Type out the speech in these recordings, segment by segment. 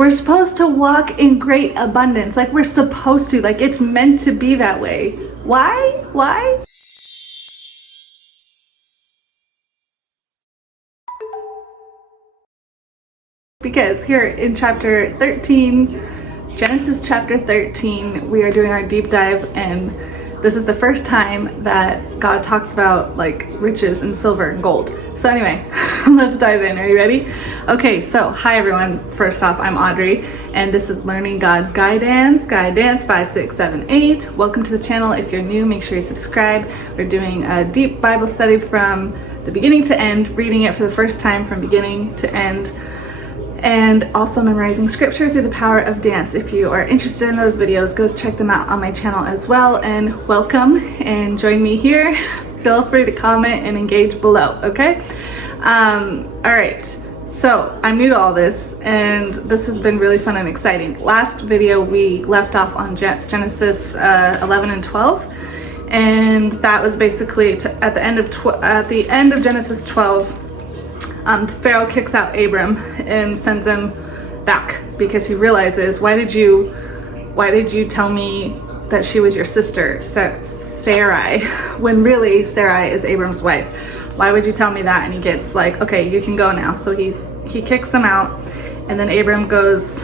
We're supposed to walk in great abundance. Like, we're supposed to. Like, it's meant to be that way. Why? Why? Because here in chapter 13, Genesis chapter 13, we are doing our deep dive, and this is the first time that God talks about like riches and silver and gold. So anyway, let's dive in. Are you ready? Okay, so hi everyone. First off, I'm Audrey, and this is Learning God's Guidance 5678. Welcome to the channel. If you're new, make sure you subscribe. We're doing a deep Bible study from the beginning to end, reading it for the first time from beginning to end, and also memorizing scripture through the power of dance. If you are interested in those videos, go check them out on my channel as well. And welcome and join me here. Feel free to comment and engage below, okay? All right, so I'm new to all this, and this has been really fun and exciting. Last video we left off on Genesis 11 and 12, and that was basically at the end of Genesis 12. Pharaoh kicks out Abram and sends him back because he realizes, why did you tell me that she was your sister, Sarai, when really Sarai is Abram's wife? Why would you tell me that? And he gets like, okay, you can go now. So he kicks him out, and then Abram goes,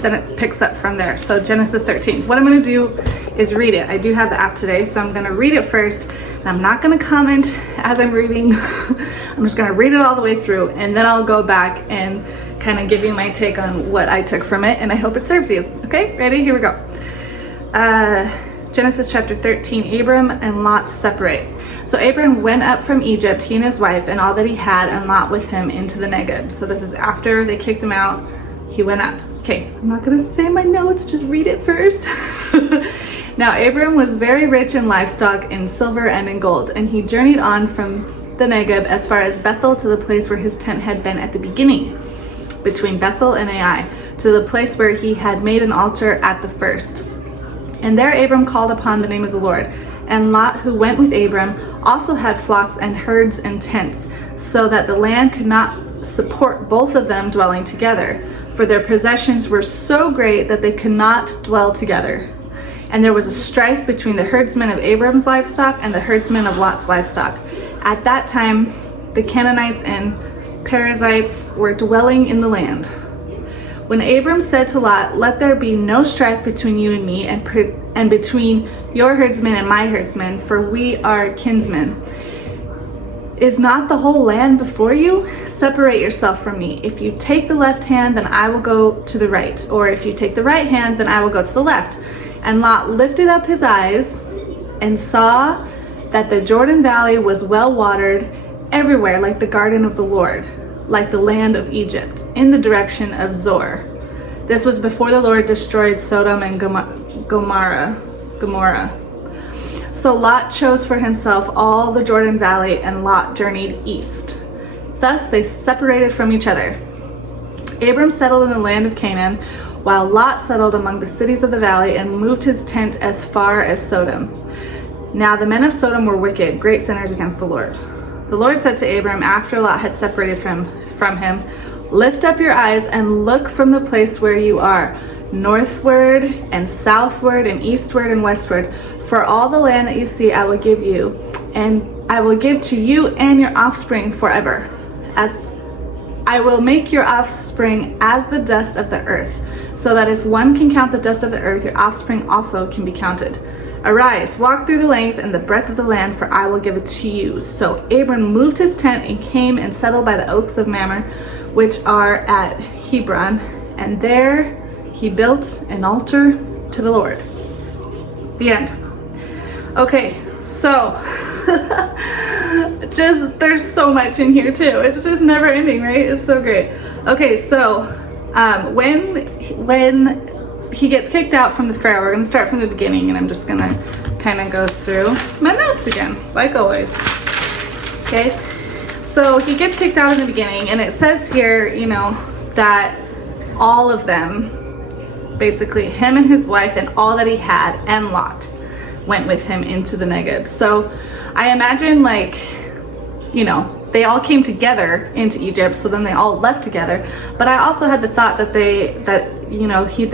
then it picks up from there. So Genesis 13. What I'm going to do is read it. I do have the app today, so I'm going to read it first. I'm not going to comment as I'm reading. I'm just going to read it all the way through, and then I'll go back and kind of give you my take on what I took from it, and I hope it serves you. Okay, ready? Here we go. Genesis chapter 13, Abram and Lot separate. So Abram went up from Egypt, he and his wife, and all that he had, and Lot with him, into the Negeb. So this is after they kicked him out. He went up. Okay, I'm not going to say my notes, just read it first. Now Abram was very rich in livestock, in silver and in gold, and he journeyed on from the Negeb as far as Bethel, to the place where his tent had been at the beginning, between Bethel and Ai, to the place where he had made an altar at the first. And there Abram called upon the name of the Lord. And Lot, who went with Abram, also had flocks and herds and tents, so that the land could not support both of them dwelling together, for their possessions were so great that they could not dwell together. And there was a strife between the herdsmen of Abram's livestock and the herdsmen of Lot's livestock. At that time, the Canaanites and Perizzites were dwelling in the land. When Abram said to Lot, "Let there be no strife between you and me, and between your herdsmen and my herdsmen, for we are kinsmen. Is not the whole land before you? Separate yourself from me. If you take the left hand, then I will go to the right. Or if you take the right hand, then I will go to the left." And Lot lifted up his eyes and saw that the Jordan Valley was well watered everywhere, like the garden of the Lord, like the land of Egypt, in the direction of Zoar. This was before the Lord destroyed Sodom and Gomorrah. So Lot chose for himself all the Jordan Valley, and Lot journeyed east. Thus they separated from each other. Abram settled in the land of Canaan, while Lot settled among the cities of the valley and moved his tent as far as Sodom. Now the men of Sodom were wicked, great sinners against the Lord. The Lord said to Abram, after Lot had separated from him, "Lift up your eyes and look from the place where you are, northward and southward and eastward and westward. For all the land that you see I will give you, and I will give to you and your offspring forever. As I will make your offspring as the dust of the earth, so that if one can count the dust of the earth, your offspring also can be counted. Arise, walk through the length and the breadth of the land, for I will give it to you." So Abram moved his tent and came and settled by the oaks of Mamre, which are at Hebron, and there he built an altar to the Lord. The end. Okay, so there's so much in here too. It's just never ending, right? It's so great. Okay, so when he gets kicked out from the Pharaoh, we're going to start from the beginning, and I'm just going to kind of go through my notes again, like always. Okay, so he gets kicked out in the beginning, and it says here, you know, that all of them, basically him and his wife and all that he had, and Lot, went with him into the Negeb. So I imagine, like, you know, they all came together into Egypt, so then they all left together. But I also had the thought that he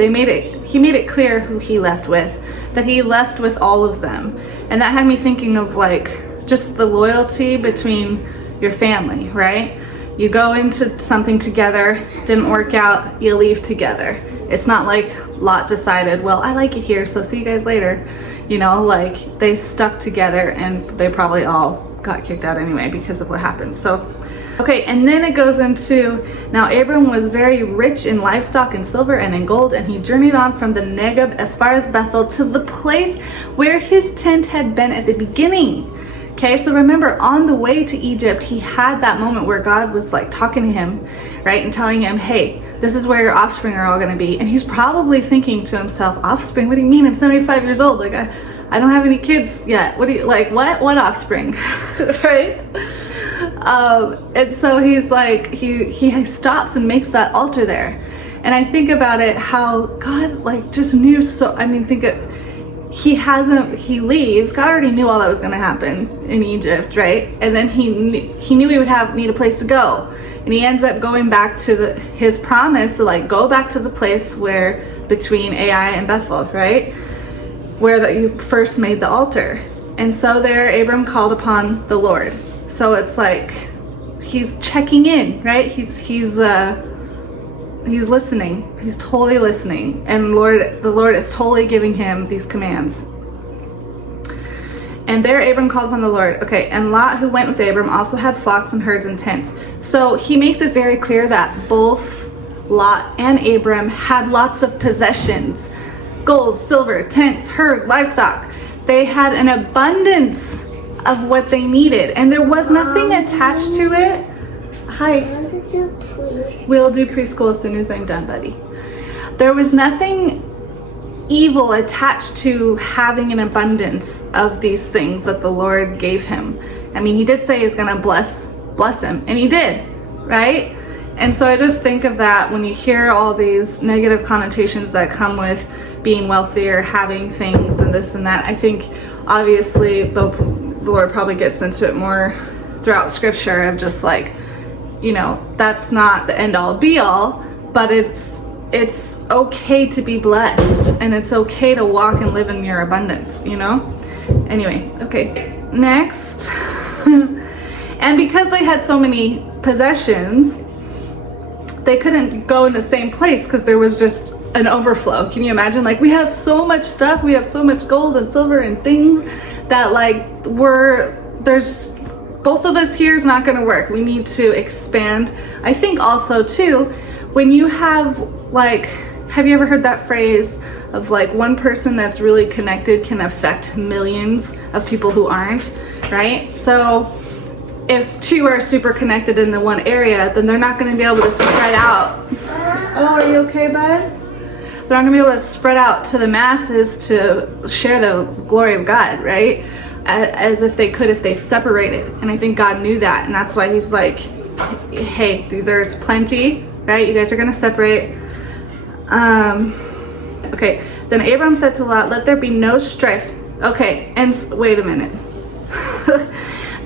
made it clear who he left with, that he left with all of them. And that had me thinking of like just the loyalty between your family, right? You go into something together, didn't work out, you leave together. It's not like Lot decided, well, I like it here, so see you guys later. You know, like they stuck together, and they probably all got kicked out anyway because of what happened. So, okay, and then it goes into, now Abram was very rich in livestock and silver and in gold, and he journeyed on from the Negeb as far as Bethel to the place where his tent had been at the beginning. Okay, so remember, on the way to Egypt, he had that moment where God was like talking to him, right, and telling him, hey, this is where your offspring are all going to be. And he's probably thinking to himself, offspring? What do you mean? I'm 75 years old. Like, I don't have any kids yet. What do you, like, what offspring? Right? And so he's like, he stops and makes that altar there. And I think about it, how God like just knew so, I mean, he leaves, God already knew all that was going to happen in Egypt, right? And then he knew he would need a place to go. And he ends up going back to his promise to like go back to the place where between Ai and Bethel, right? Where you first made the altar. And so there Abram called upon the Lord. So it's like he's checking in, right? He's listening. He's totally listening. And the Lord is totally giving him these commands. And there Abram called upon the Lord. Okay, and Lot, who went with Abram, also had flocks and herds and tents. So he makes it very clear that both Lot and Abram had lots of possessions. Gold, silver, tents, herd, livestock. They had an abundance of what they needed. And there was nothing attached to it. Hi. We'll do preschool as soon as I'm done, buddy. There was nothing evil attached to having an abundance of these things that the Lord gave him. I mean, he did say he's gonna bless him, and he did, right? And so I just think of that when you hear all these negative connotations that come with being wealthy or having things and this and that. I think obviously the Lord probably gets into it more throughout scripture of just like, you know, that's not the end all be all, but it's okay to be blessed, and it's okay to walk and live in your abundance, you know? Anyway, okay, next. And because they had so many possessions, they couldn't go in the same place because there was just an overflow. Can you imagine? Like, we have so much stuff, we have so much gold and silver and things that like there's both of us here is not going to work. We need to expand. I think also too, when you have like, have you ever heard that phrase of like one person that's really connected can affect millions of people who aren't, right? So if two are super connected in the one area, then they're not going to be able to spread out. Oh, are you okay, bud? They're not going to be able to spread out to the masses to share the glory of God, right? As if they could if they separated. And I think God knew that, and that's why he's like, hey, there's plenty, right? You guys are going to separate. Okay, then Abram said to Lot, let there be no strife. Okay, and wait a minute.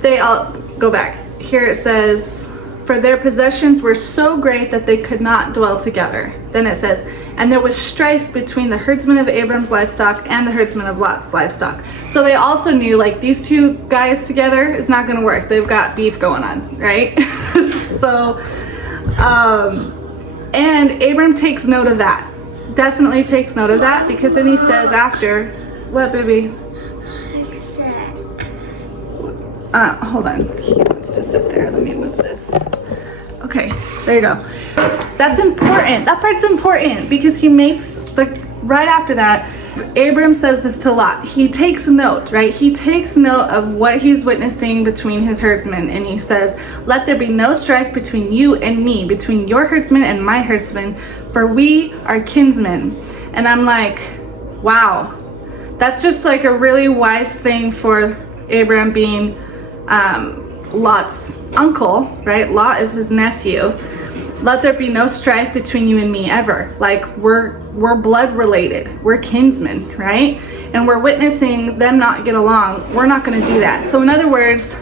They all go back. Here it says, for their possessions were so great that they could not dwell together. Then it says, and there was strife between the herdsmen of Abram's livestock and the herdsmen of Lot's livestock. So they also knew like these two guys together is not going to work. They've got beef going on, right? So, and Abram takes note of that. Definitely takes note of that, because then he says after, what, baby? Hold on. Let's just sit there. Let me move this. Okay, there you go. That's important. That part's important because he makes, like, right after that, Abram says this to Lot. He takes note, right? He takes note of what he's witnessing between his herdsmen, and he says, let there be no strife between you and me, between your herdsmen and my herdsmen, for we are kinsmen. And I'm like, wow. That's just like a really wise thing for Abram, being Lot's uncle, right? Lot is his nephew. Let there be no strife between you and me ever. Like, we're blood related. We're kinsmen, right? And we're witnessing them not get along. We're not going to do that. So in other words,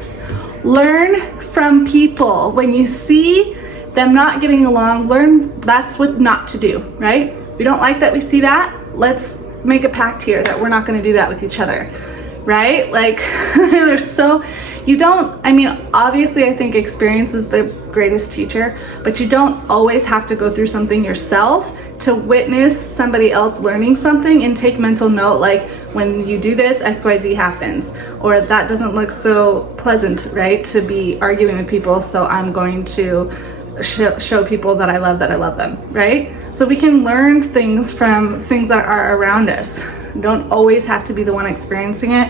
learn from people. When you see them not getting along, learn that's what not to do, right? We don't like that we see that. Let's make a pact here that we're not going to do that with each other, right? Like, there's so, you don't, I mean, obviously I think experience is the greatest teacher, but you don't always have to go through something yourself to witness somebody else learning something and take mental note, like, when you do this, XYZ happens, or that doesn't look so pleasant, right, to be arguing with people, so I'm going to show people that I love them, right? So we can learn things from things that are around us. You don't always have to be the one experiencing it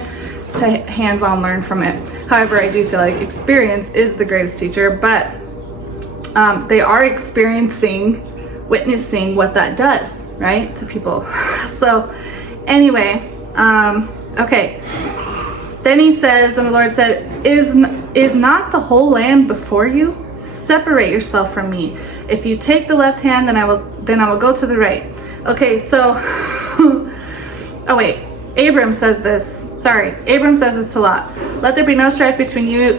to hands-on learn from it. However, I do feel like experience is the greatest teacher, but they are witnessing what that does, right, to people. So anyway, okay. Then he says, and the Lord said, is not the whole land before you? Separate yourself from me. If you take the left hand, then I will go to the right. Okay, so oh wait, Abram says this to Lot. Let there be no strife between you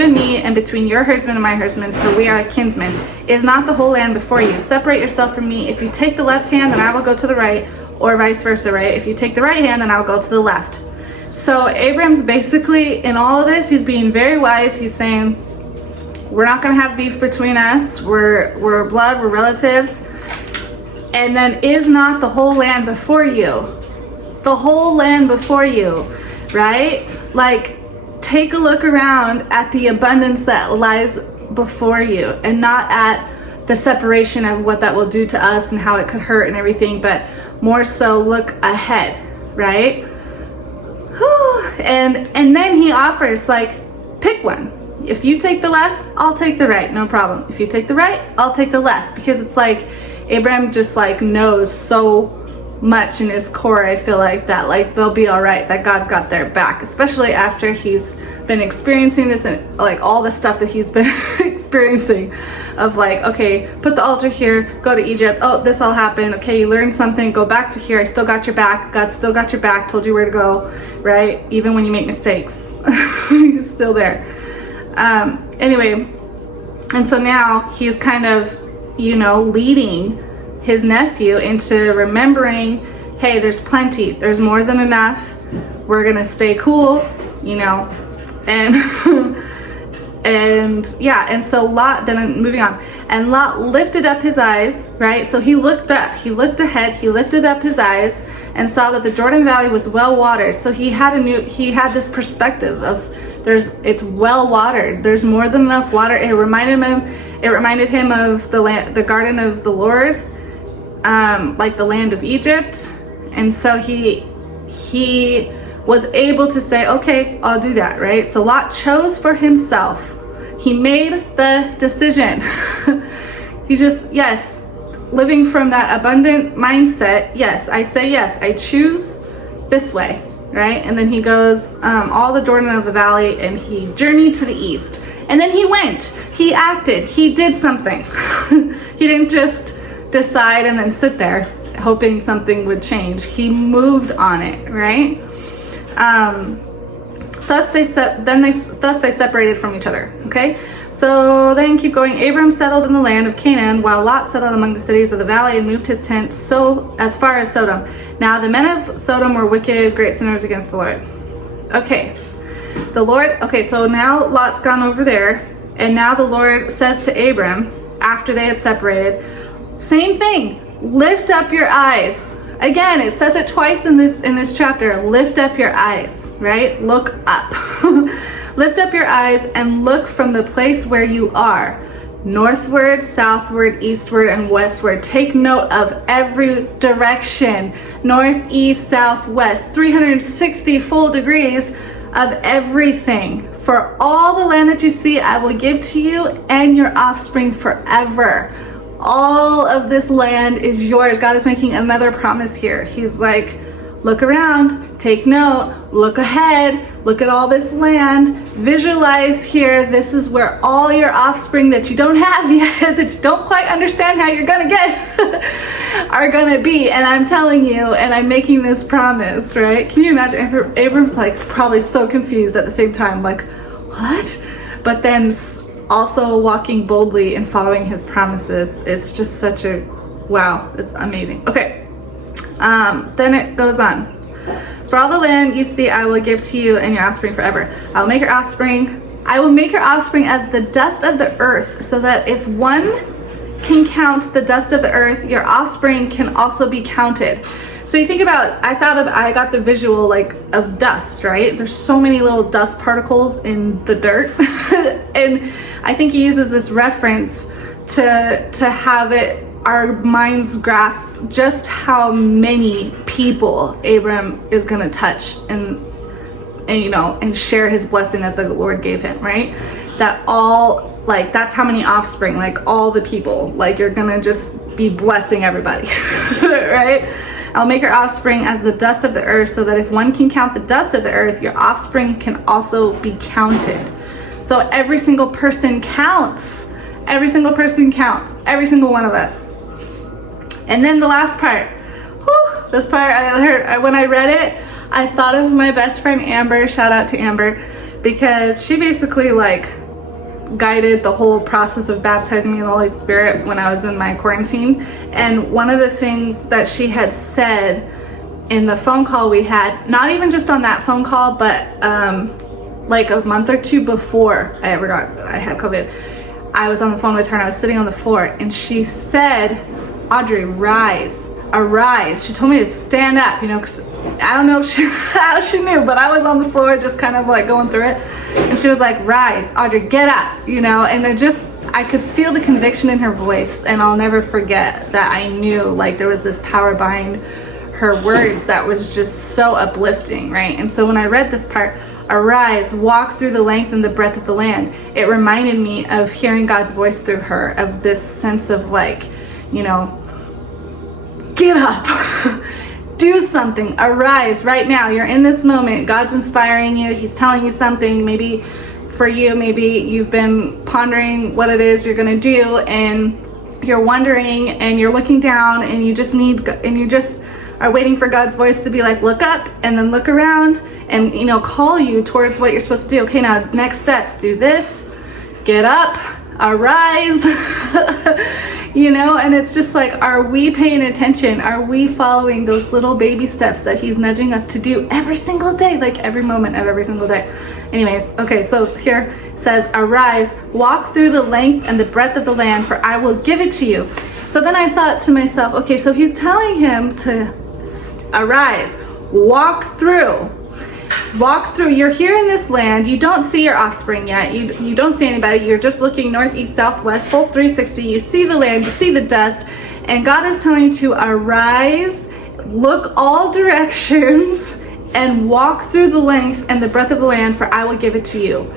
and me, and between your herdsmen and my herdsmen, for we are kinsmen. Is not the whole land before you? Separate yourself from me. If you take the left hand, then I will go to the right, or vice versa, right? If you take the right hand, then I'll go to the left. So Abram's basically, in all of this, he's being very wise. He's saying, we're not going to have beef between us. We're blood, we're relatives. And then, is not the whole land before you? The whole land before you, right? Like, take a look around at the abundance that lies before you, and not at the separation of what that will do to us and how it could hurt and everything, but more so look ahead, right? And then he offers, like, pick one. If you take the left, I'll take the right, no problem. If you take the right, I'll take the left. Because it's like Abram just like knows so much in his core, I feel like, that like they'll be all right, that God's got their back, especially after he's been experiencing this and like all the stuff that he's been experiencing of like, okay, put the altar here, go to Egypt, oh, this all happened, okay, you learned something, go back to here, I still got your back, God still got your back, told you where to go, right? Even when you make mistakes, he's still there. Anyway, and so now he's kind of, leading his nephew into remembering, hey, there's plenty, there's more than enough, we're gonna stay cool, and and so Lot, then moving on, and Lot lifted up his eyes, right? So he looked up, he looked ahead, he lifted up his eyes and saw that the Jordan Valley was well watered. So he had this perspective of it's well watered. There's more than enough water. It reminded him of the garden of the Lord, like the land of Egypt. And so he was able to say, okay, I'll do that, right? So Lot chose for himself. He made the decision. Yes, living from that abundant mindset. Yes, I say yes, I choose this way. Right? And then he goes all the Jordan of the valley, and he journeyed to the east. And then he went, he acted, he did something. He didn't just decide and then sit there hoping something would change. He moved on it, right? Thus they separated from each other. Okay, so then keep going. Abram settled in the land of Canaan, while Lot settled among the cities of the valley and moved his tent so as far as Sodom. Now the men of Sodom were wicked, great sinners against the Lord. Okay, so now Lot's gone over there, and now the Lord says to Abram, after they had separated, same thing, lift up your eyes. Again, it says it twice in this chapter, lift up your eyes, right? Look up. Lift up your eyes and look from the place where you are, northward, southward, eastward, and westward. Take note of every direction, north, east, south, west, 360 full degrees of everything. For all the land that you see, I will give to you and your offspring forever. All of this land is yours. God is making another promise here. He's like, look around, take note, look ahead, look at all this land, visualize here, this is where all your offspring that you don't have yet, that you don't quite understand how you're gonna get, are gonna be. And I'm telling you, and I'm making this promise, right? Can you imagine? Abram's like probably so confused at the same time, like, what? but then also walking boldly and following his promises. It's just such a wow, it's amazing. Okay, then it goes on. For all the land you see, I will give to you and your offspring forever. I will make your offspring as the dust of the earth, so that if one can count the dust of the earth, your offspring can also be counted. So you think about, I got the visual like of dust, right? There's so many little dust particles in the dirt. And I think he uses this reference to have it, our minds grasp just how many people Abram is gonna touch and share his blessing that the Lord gave him, right? That all, like, that's how many offspring, like all the people, like you're gonna just be blessing everybody, right? I'll make your offspring as the dust of the earth, so that if one can count the dust of the earth, your offspring can also be counted. So every single person counts. Every single person counts. Every single one of us. And then the last part. Whew, this part when I read it, I thought of my best friend Amber. Shout out to Amber, because she basically like guided the whole process of baptizing me in the Holy Spirit when I was in my quarantine. And one of the things that she had said in the phone call we had, not even just on that phone call, but like a month or two before I had COVID, I was on the phone with her and I was sitting on the floor, and she said, Audrey, rise, arise. She told me to stand up, because I don't know how she knew, but I was on the floor just kind of like going through it. And she was like, rise, Audrey, get up, and I could feel the conviction in her voice, and I'll never forget that. I knew like there was this power behind her words that was just so uplifting, right? And so when I read this part, arise, walk through the length and the breadth of the land, it reminded me of hearing God's voice through her, of this sense of like, get up, do something, arise right now. You're in this moment. God's inspiring you. He's telling you something. Maybe for you, maybe you've been pondering what it is you're going to do, and you're wondering, and you're looking down, and you just are waiting for God's voice to be like, look up, and then look around, and call you towards what you're supposed to do. Okay, now next steps, do this, get up, arise. And it's just like, are we paying attention? Are we following those little baby steps that he's nudging us to do every single day, like every moment of every single day? Anyways, okay, so here it says, arise, walk through the length and the breadth of the land, for I will give it to you. So then I thought to myself, okay, so he's telling him to arise, walk through. You're here in this land. You don't see your offspring yet. You don't see anybody. You're just looking north, east, south, west, full 360. You see the land, you see the dust, and God is telling you to arise, look all directions, and walk through the length and the breadth of the land, for I will give it to you.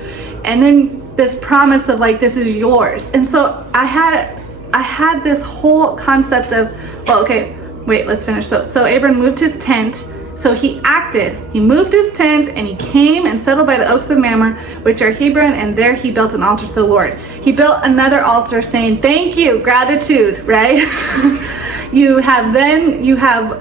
And then this promise of like, this is yours. And so I had this whole concept of, well, okay, wait, let's finish. So Abram moved his tent. So he acted. He moved his tent, and he came and settled by the oaks of Mamre, which are Hebron, and there he built an altar to the Lord. He built another altar saying, thank you, gratitude, right? You have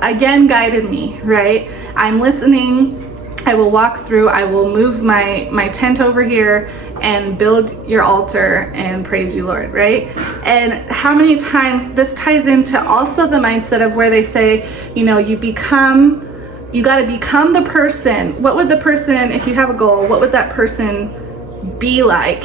again guided me, right? I'm listening. I will walk through. I will move my tent over here and build your altar and praise you, Lord, right? And how many times this ties into also the mindset of where they say, you got to become the person. What would the person, if you have a goal, what would that person be like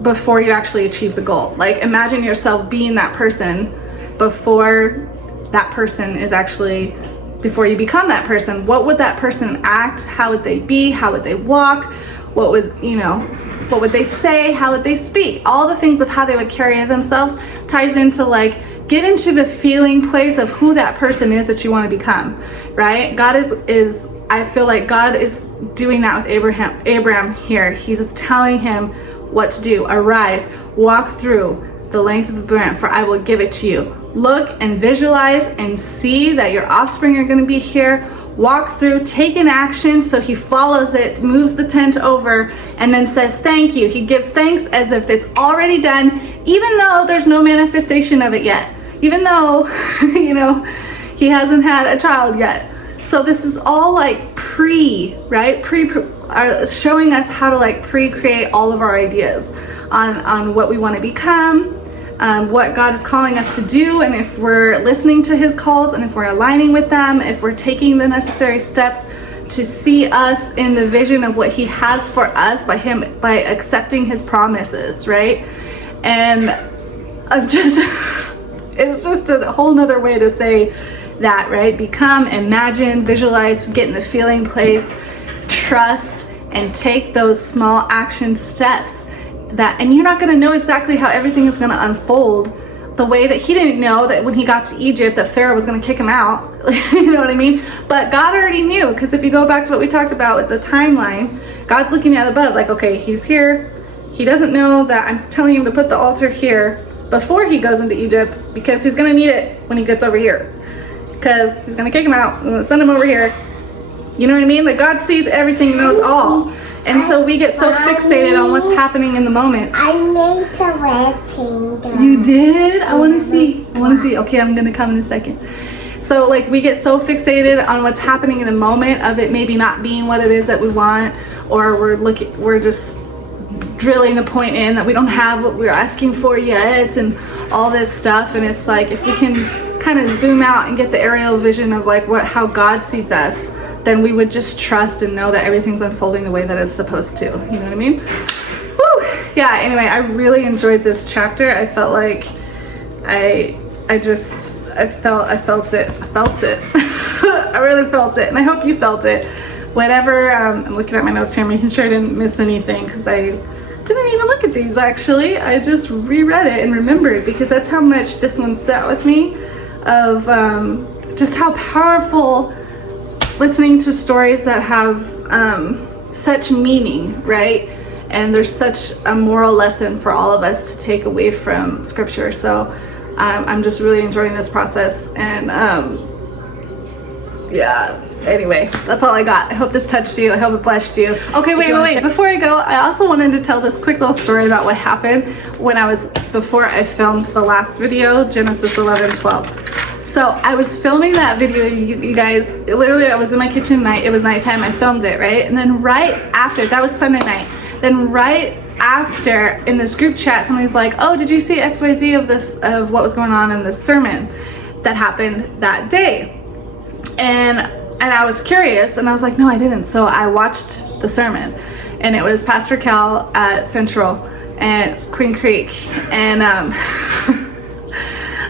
before you actually achieve the goal? Like, imagine yourself being that person before that person is actually, before you become that person. What would that person act? How would they be? How would they walk? What would they say? How would they speak? All the things of how they would carry themselves ties into like, get into the feeling place of who that person is that you want to become, right? God is I feel like God is doing that with Abram here. He's just telling him what to do. Arise, walk through the length of the land, for I will give it to you. Look and visualize and see that your offspring are going to be here. Walk through, take an action. So he follows it, moves the tent over, and then says thank you. He gives thanks as if it's already done, even though there's no manifestation of it yet, even though he hasn't had a child yet. So this is all like pre are showing us how to like pre-create all of our ideas on what we want to become, what God is calling us to do, and if we're listening to his calls, and if we're aligning with them, if we're taking the necessary steps to see us in the vision of what he has for us by accepting his promises, right? And I'm just it's just a whole nother way to say that, right? Become, imagine, visualize, get in the feeling place, trust, and take those small action steps and you're not going to know exactly how everything is going to unfold the way that he didn't know that when he got to Egypt that Pharaoh was going to kick him out. You know what I mean? But God already knew, because if you go back to what we talked about with the timeline, God's looking at above like, okay, he's here. He doesn't know that I'm telling him to put the altar here before he goes into Egypt, because he's going to need it when he gets over here, because he's going to kick him out and send him over here. You know what I mean? Like, God sees everything, knows all. And so we get so fixated on what's happening in the moment. I made a rectangle. You did? I want to see. Okay, I'm going to come in a second. So like, we get so fixated on what's happening in the moment of it maybe not being what it is that we want, or we're just drilling the point in that we don't have what we're asking for yet, and all this stuff. And it's like, if we can kind of zoom out and get the aerial vision of like how God sees us, then we would just trust and know that everything's unfolding the way that it's supposed to. You know what I mean? Woo! Yeah, anyway, I really enjoyed this chapter. I felt like I felt it. I really felt it, and I hope you felt it. Whatever, I'm looking at my notes here, making sure I didn't miss anything, because I didn't even look at these actually. I just reread it and remembered, because that's how much this one sat with me, of just how powerful listening to stories that have such meaning, right? And there's such a moral lesson for all of us to take away from scripture. So I'm just really enjoying this process, and yeah, anyway, that's all I got. I hope this touched you. I hope it blessed you. Okay, wait. Before I go, I also wanted to tell this quick little story about what happened before I filmed the last video, Genesis 11:12. So I was filming that video, you guys, literally I was in my kitchen night, it was nighttime, I filmed it, right? And then right after, that was Sunday night, then right after in this group chat, somebody's like, oh, did you see XYZ of what was going on in this sermon that happened that day? And I was curious, and I was like, no, I didn't. So I watched the sermon, and it was Pastor Cal at Central and Queen Creek, and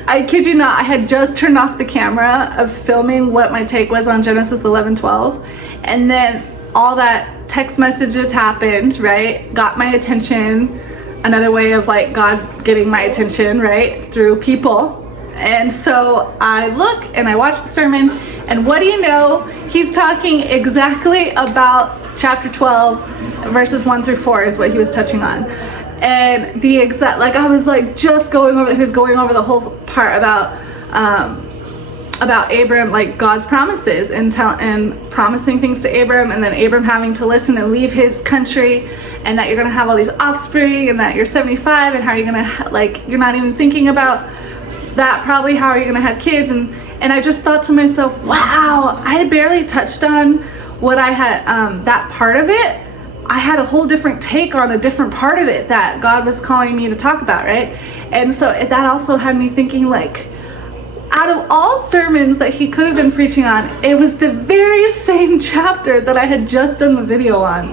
I kid you not, I had just turned off the camera of filming what my take was on Genesis 11:12, and then all that text messages happened, right? Got my attention. Another way of like God getting my attention, right? Through people. And so I look and I watch the sermon, and what do you know? He's talking exactly about chapter 12, verses 1-4 is what he was touching on. And the exact, like, I was like just he was going over the whole part about Abram, like God's promises, and promising things to Abram, and then Abram having to listen and leave his country, and that you're gonna have all these offspring, and that you're 75, and how you're gonna like, you're not even thinking about that probably, how are you gonna have kids? And I just thought to myself, wow, I had barely touched on what I had, that part of it. I had a whole different take on a different part of it that God was calling me to talk about, right? And so that also had me thinking, like, out of all sermons that he could have been preaching on, it was the very same chapter that I had just done the video on.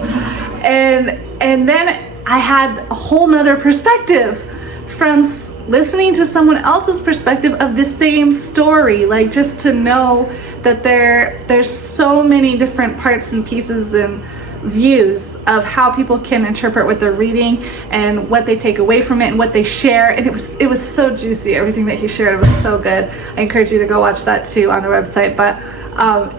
And then I had a whole nother perspective from listening to someone else's perspective of the same story, like just to know that there's so many different parts and pieces and views of how people can interpret what they're reading and what they take away from it and what they share. And it was so juicy. Everything that he shared was so good. I encourage you to go watch that too on the website. But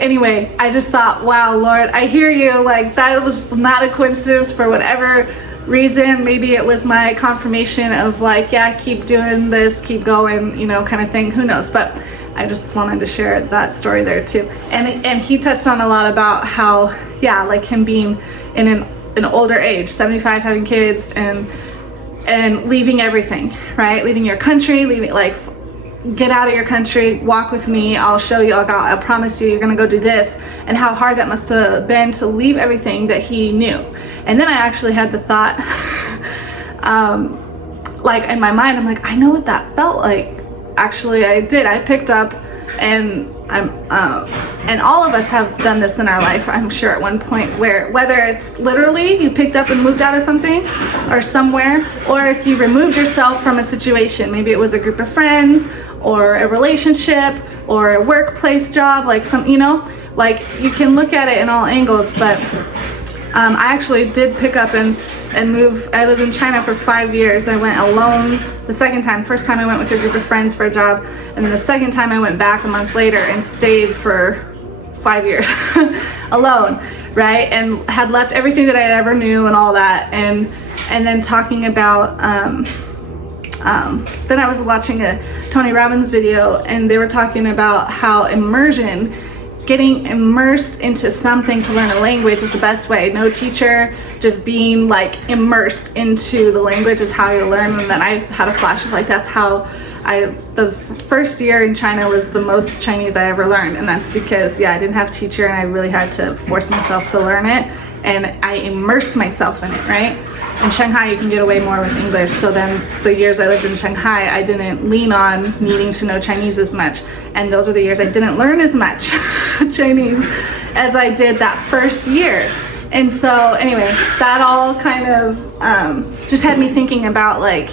anyway, I just thought, wow, Lord, I hear you. Like, that was not a coincidence for whatever reason. Maybe it was my confirmation of like, yeah, keep doing this, keep going, you know, kind of thing. Who knows? But I just wanted to share that story there too. And he touched on a lot about how, yeah, like him being in an older age, 75, having kids, and leaving everything, right? Leaving your country, leaving, like, get out of your country, walk with me, I'll show you, I'll promise you, you're gonna go do this, and how hard that must have been to leave everything that he knew. And then I actually had the thought, like in my mind, I'm like, I know what that felt like. Actually, I did. I picked up, and and all of us have done this in our life, I'm sure, at one point, where whether it's literally you picked up and moved out of something or somewhere, or if you removed yourself from a situation, maybe it was a group of friends or a relationship or a workplace job, like some, you know, like you can look at it in all angles. But I actually did pick up and move. I lived in China for 5 years. I went alone the second time. First time I went with a group of friends for a job, and then the second time I went back a month later and stayed for 5 years alone, right? And had left everything that I ever knew and all that. And then talking about then I was watching a Tony Robbins video, and they were talking about how immersion, getting immersed into something to learn a language, is the best way. No teacher, just being like immersed into the language is how you learn. And then I had a flash of like, that's how the first year in China was the most Chinese I ever learned. And that's because, yeah, I didn't have a teacher, and I really had to force myself to learn it. And I immersed myself in it, right? In Shanghai, you can get away more with English. So then the years I lived in Shanghai, I didn't lean on needing to know Chinese as much. And those were the years I didn't learn as much Chinese as I did that first year. And so anyway, that all kind of just had me thinking about like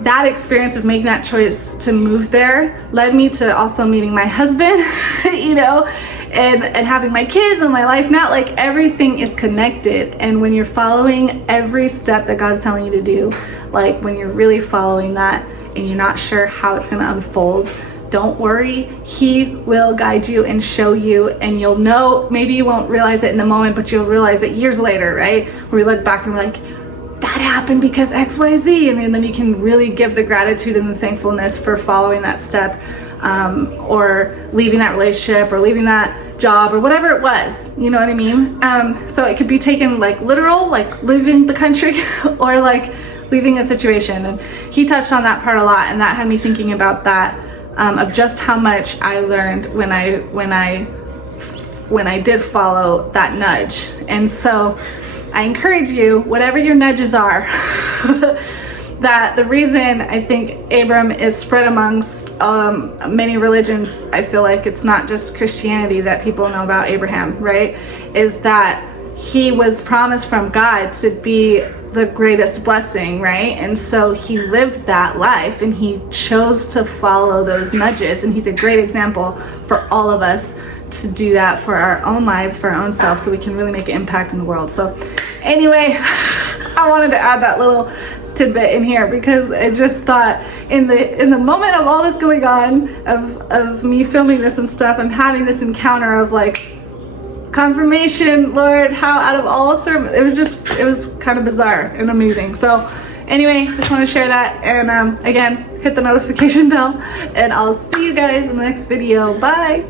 that experience of making that choice to move there led me to also meeting my husband, you know, and having my kids and my life now. Like everything is connected. And when you're following every step that God's telling you to do, like when you're really following that and you're not sure how it's going to unfold, don't worry. He will guide you and show you, and you'll know. Maybe you won't realize it in the moment, but you'll realize it years later, right? Where we look back and we're like, that happened because X, Y, Z. And then you can really give the gratitude and the thankfulness for following that step, or leaving that relationship, or leaving that job, or whatever it was, you know what I mean? So it could be taken like literal, like leaving the country, or like leaving a situation. And he touched on that part a lot, and that had me thinking about that, of just how much I learned when I did follow that nudge. And so I encourage you, whatever your nudges are, that the reason I think Abram is spread amongst many religions, I feel like it's not just Christianity that people know about Abraham, right? Is that he was promised from God to be the greatest blessing, right? And so he lived that life, and he chose to follow those nudges. And he's a great example for all of us to do that for our own lives, for our own self, so we can really make an impact in the world. So anyway, I wanted to add that little tidbit in here, because I just thought in the moment of all this going on, of me filming this and stuff, I'm having this encounter of like, confirmation, Lord, how out of all sermons, it was kind of bizarre and amazing. So anyway, just want to share that, and again, hit the notification bell, and I'll see you guys in the next video. Bye.